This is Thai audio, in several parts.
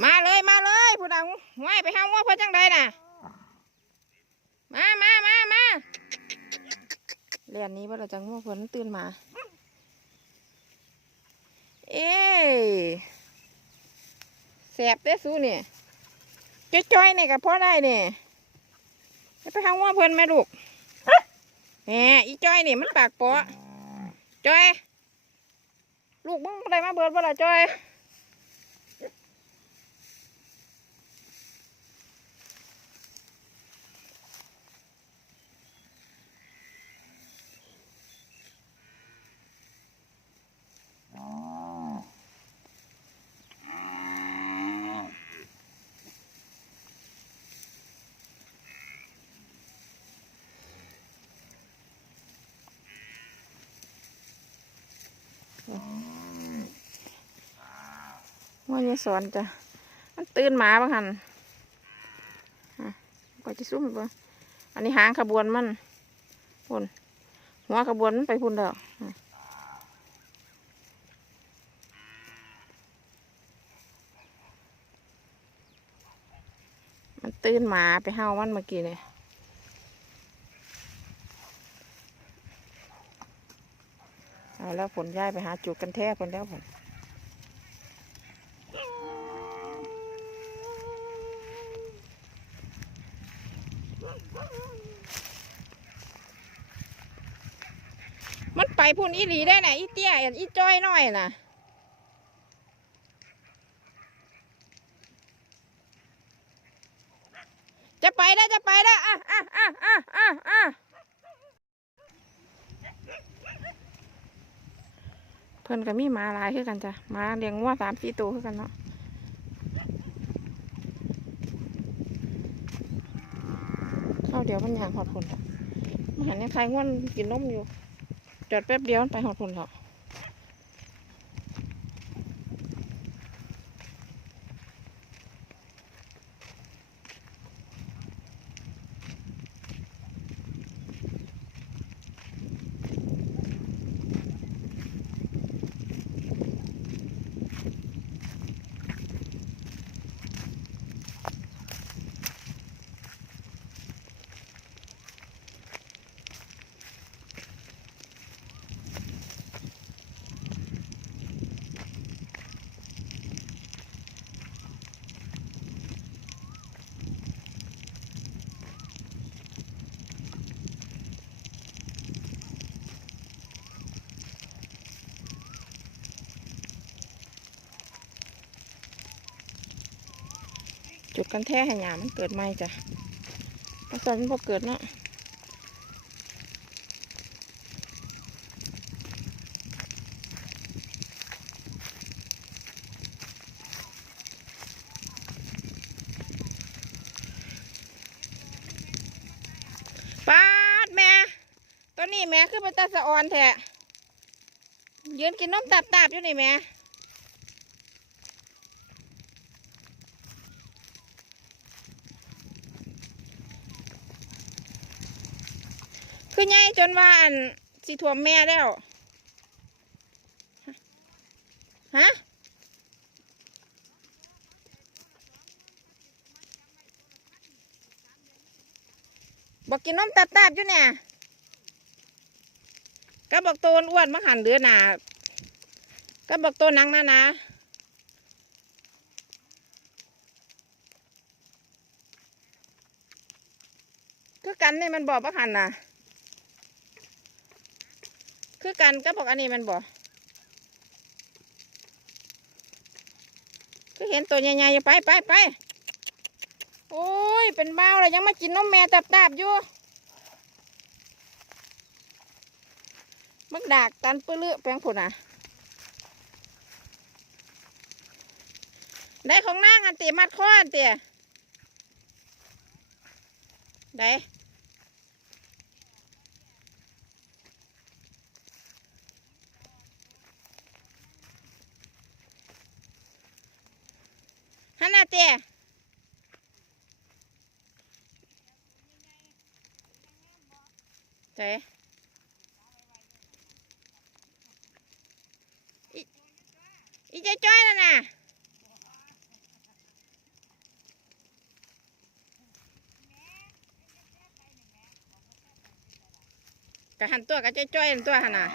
มาเลยมาเลยผู้ดังไหวไปห้าว่าเพื่อจังใดน่ะ มามามามาเรียนนี้ว่าเราจะง่วงเพิ่นตื่นมา เอ้ยแสบเด้อสู้เนี่ยจ้อยๆเนี่ยกับพ่อได้เนี่ยไปห้าว่าเพิ่นไหมลูกแหมอีจ้อยนี่มันปากปาะจ้อย ลูกมึงอะไรมาเบิดบ่ล่ะจ้อย ว่าจะสอนจ้ะมันตื่นหมาบ้างหันอะก็จะซุ่มไปอันนี้หางขบวนมันพุ่นหัวขบวนมันไปพุ่นแล้วอะมันตื่นหมาไปเห่ามันเมื่อกี้เนี่ยเอาแล้วผลย้ายไปหาจุดกันแท้ผลแล้วผล มันไปพุ่นอีหลีได้น่ะอีเตี้ยอันอีจ้อยน้อยน่ะจะไปได้วจะไปได้วอะอะอะอะอะอะเพิ่นก็มีหมาลายคือกันจ้ะหมาเลี้ยงวัวสามสี่ตัวคือกันเนาะ เดี๋ยวมันยางหอดผลค่ะมันหันยังใครง่วนกินนมอยู่จอดแป๊บเดียวมันไปหอดพุ่นแล้ จุดกันแท้ให้หยามันเกิดใหม่จ้ะเพราะฉะนั้นพอเกิดเนาะปาดแม่ ตัวนี้แม่คือเป็นตาสะออนแท้ยืนกินนมตับๆอยู่นี่แม่ คือใหญ่จนว่าอันสิถั่วแม่แล้วฮะบอกกินนมตับตับอยู่เนี่ยก็บอกโตนอ้วนมาหันเดือหนาก็บอกโตหนังมานะคือกันนี่มันบอกมาหันนะ คือกันก็บอกอันนี้มันบอกคือเห็นตัวใหญ่ๆอยู่ไปไปไปโอ้ย เป็นเบ้าเลยยังมากินนมแม่ตับๆอยู่มักดากตันปื้อเลือแปลงผุนอะ ได้ของนางอันเตียมัดข้ออันเตียได้ ฮันน่ะเตี้ยเจ๊อีอีเจ้าจ้อยนั่นน่ะกะหันตัวกะเจ้าจ้อยนั่นตัวหันน่ะ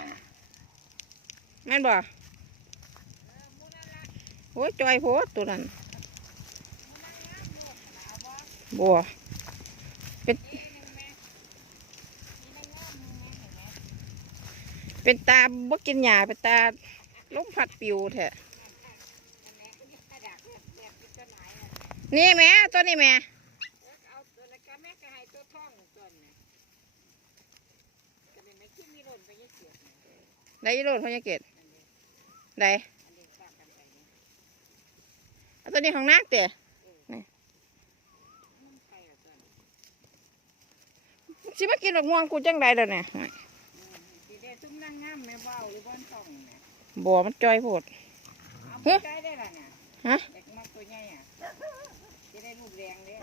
แม่นบ่โอ้ยจ้อยโพดตัวนั้น บัวเป็นเป็นตาบ่กินหยาเป็นตาล้มผัดปิวแทะนี่แม่ตัวนี้แม่ได้ยี่โรดพญาเกตได้ตัวนี้ของนักเต๋ะ มันใครอะตัวนี้ สิมากินดอกม่วงกูจังไดแล้วเนี่ยอืมสิได้ซุ้มนางงามแม่เว้าหรือบ้านท่องน่ะบัวมันจอยโพดเอาเฮ้ไปยใกล้ได้ล่ะน่ะฮะเด็กมากตัวใหญ่อะจะได้ลูกแดงเด้อ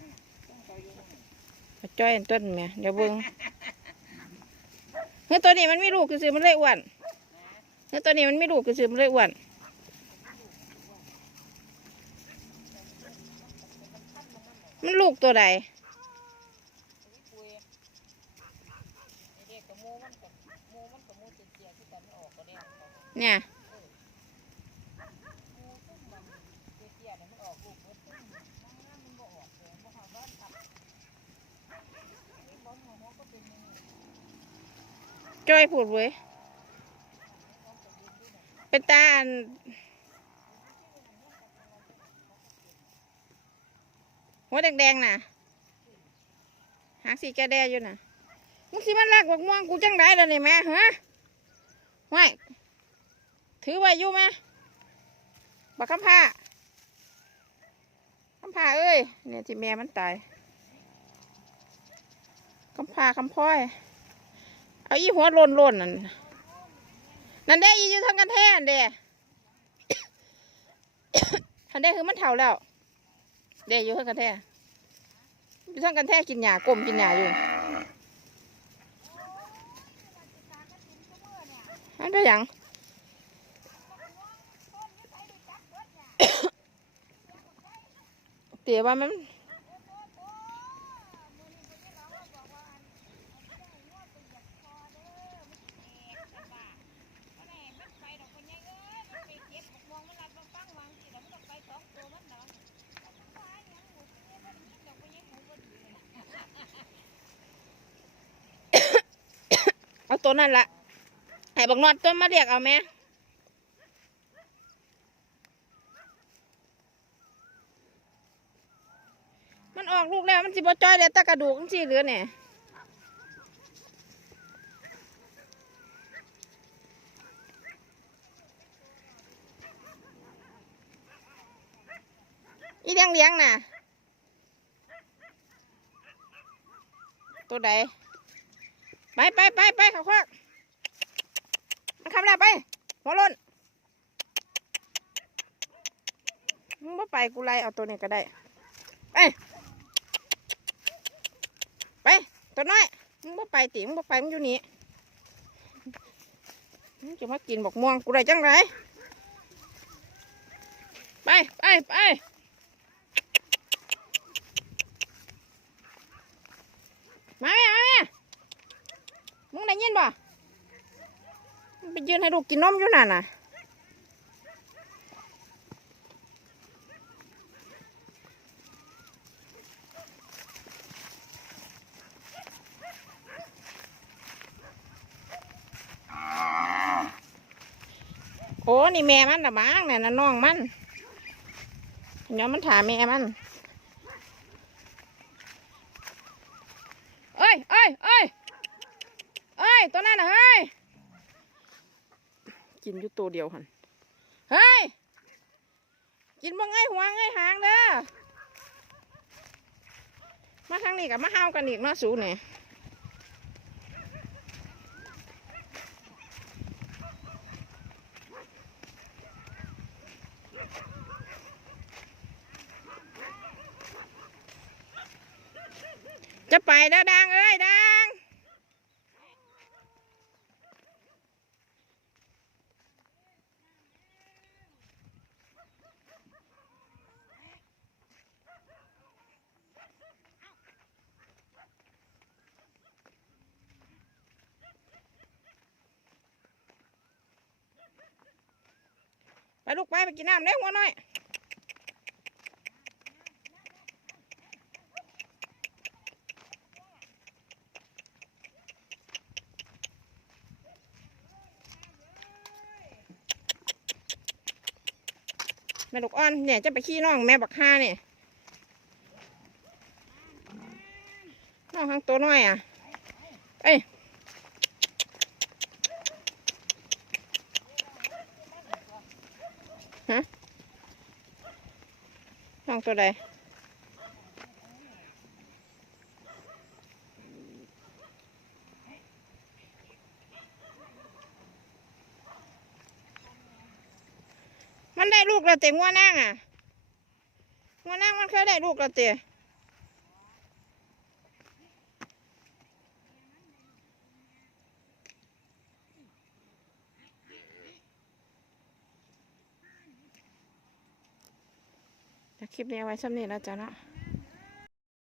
อืมต้องเขาอยู่ข้างในมาจอยอันต้นแม่เดี๋ยวเบิ่งเฮ้ยตัวนี้มันไม่ลูกคือซื้อมันเลยอ้วนนะเฮ้ยตัวนี้มันไม่ลูกคือซื้อมันเลยอ้วนมันลูกตัวใด นี่ปุยไอ้เด็กกับหมูมันกับหมูมันกับหมูเจียๆที่กันไม่ออกก็ได้ เนี่ยจ้อยพูดเว้ย เป็นตาอันหัวแดงๆน่ะ หางสีแกแดอยู่น่ะ มึงสิมันลากบักม่วงกูจังไดแล้วนี่แม่ฮะไม่ ถือไว้อยู่ไหมบักคำผ้าคำผ้าเอ้ย เนี่ยที่แม่มันตายคำผ้าคำพ้อย เอาอีหัวโลนโลนนั่น นั่นเด้อีอยู่ทางกันแท่นเด้ทันเด้คือมันเท่าแล้ว เด้อยู่ทางกันแท้อยู่ทางกันแท้กินหญ้ากลมกินหญ้าอยู่อันไปนหยัง เตี๋ยว่ามันเอาตัวนั่นละให้บักนอดต้นมาเรียกเอาแม่มั ออกลูกแล้วมันสิบ่จ้อยแล้วตะกระดูกมันสิเหลือเนี่ยอีเลี้ยงเลี้ยงน่ะ ตัวใดไปไปไปไปเขาควักมันคำแล้วไปหัวล้นมึงบ่ไปกูไล่เอาตัวนี้ก็ได้ ไป ไป ตัวน้อย มึงบ่ไปติมึงบ่ไปมึงอยู่นี่มึงจะมากินบอกม่วงกูได้จังไรไปไปไปมาแม่มาแม่มึงได้ยินบ่มึงไปยืนให้ลูกกินนมอยู่นั่นน่ะ โอ้ นี่แม่มันละบ้างเนี่ยนะน้องมันเดี๋ยวมันถามแม่มันเอ้ยเอ้ยเอ้ยเอ้ยตัวนั้นนะเฮ้ยกินอยู่ตัวเดียวหันเฮ้ยกินบ่ไงหัวไงหางเด้อมาทางนี้กับมาห้าวกันอีกเนาะสูเนี่ย เด้อดังเอ้ยดังไปลูกไปไปกินน้ำเร็วหัวหน่อย แม่ลูกอ่อนเนี่ยจะไปขี้น้องแม่บักฮาเนี่ยน้องทั้งตัวน้อยอะ เอ้ยน้องตัวใด มันได้ลูกแล้วเตะงัวนั่งอะงัวนั่งมันเคยได้ลูกแล้วเตะคลิปนี้เอาไว้สำเนี้แล้วจ้ะเนาะ